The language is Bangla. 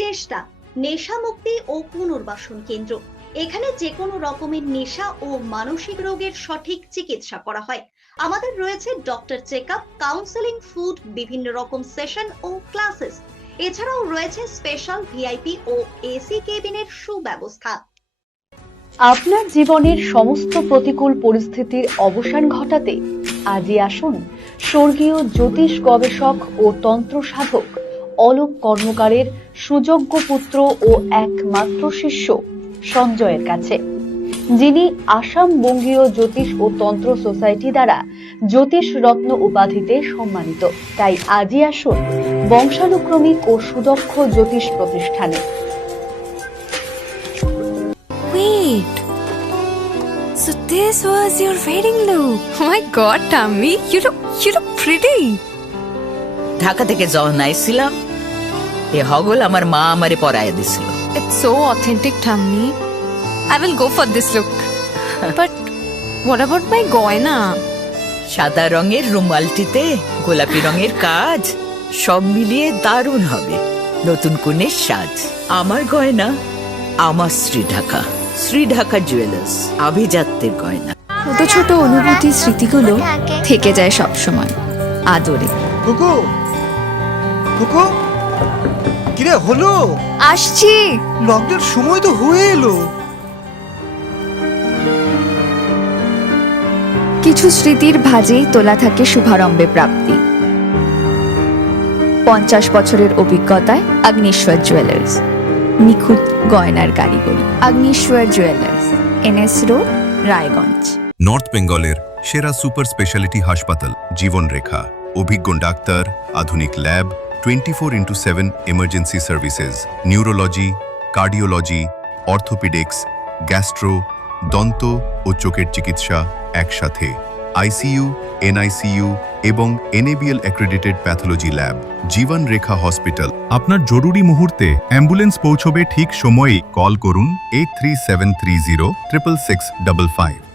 চেষ্টা নেশা মুক্তি ও পুনর্বাসন কেন্দ্র। এখানে যে কোনো রকমের নেশা ও মানসিক রোগের সঠিক চিকিৎসা করা হয়। আমাদের রয়েছে ডক্টর চেকআপ, কাউন্সেলিং, ফুড, বিভিন্ন রকম সেশন ও ক্লাসেস। এছাড়াও রয়েছে স্পেশাল ভিআইপি ও এসি কেবিনের সুব্যবস্থা। আপনার জীবনের সমস্ত প্রতিকূল পরিস্থিতির অবসান ঘটাতে আজই আসুন স্বর্গীয় জ্যোতিষ গবেষক ও তন্ত্র সাধক অলোক কর্মকারের সুযোগ্য পুত্র ও একমাত্র শিষ্য সঞ্জয়ের কাছে, যিনি আসাম বঙ্গীয় জ্যোতিষ ও তন্ত্র সোসাইটি দ্বারা জ্যোতিষ রত্ন উপাধিতে সম্মানিত। তাই আজই আসুন বংশানুক্রমিক ও সুদক্ষ জ্যোতিষ প্রতিষ্ঠানে। Wait. So this was your wedding look. Oh my god, Tammy, you look pretty. Dhaka থেকে যখন আইছিলাম এ হগল আমার মা আমারে পরায় দিছিল। It's so authentic, Tammy. I will go for this look. But what about my goina? সাদা রঙের রুমালটিতে গোলাপি রঙের কাজ, সব মিলিয়ে দারুণ হবে নতুন কনের সাজ। আমার গয়না আমার শ্রী ঢাকা জুয়েলার্স, আভিজাত্যের গয়না। ছোট ছোট অনুভূতি, স্মৃতিগুলো থেকে যায় সব সময় আদরে। কুকু কুকু কিরে হলো? আসছি। লকডাউন সময় তো হয়ে এলো। কিছু স্মৃতির ভাজেই তোলা থাকে শুভারম্ভে প্রাপ্তি। 50 বছরের অভিজ্ঞতায় অগ্নিশ্বর জুয়েলার্স, নিখুঁত গয়নার কারিগরি। Agnishwar jewellers, NS road, Raiganj. North বেঙ্গলের সেরা সুপার স্পেশালিটি হাসপাতাল জীবনরেখা, অভিজ্ঞ ডাক্তার, আধুনিক lab, 24x7 emergency services, neurology, cardiology, orthopaedics, gastro, দন্ত ও চোখের চিকিৎসা একসাথে, ICU, NICU এবং NABL accredited pathology lab. জীবনরেখা hospital. আপনার জরুরি মুহূর্তে অ্যাম্বুলেন্স পৌঁছবে ঠিক সময়েই। কল করুন 83730 66655।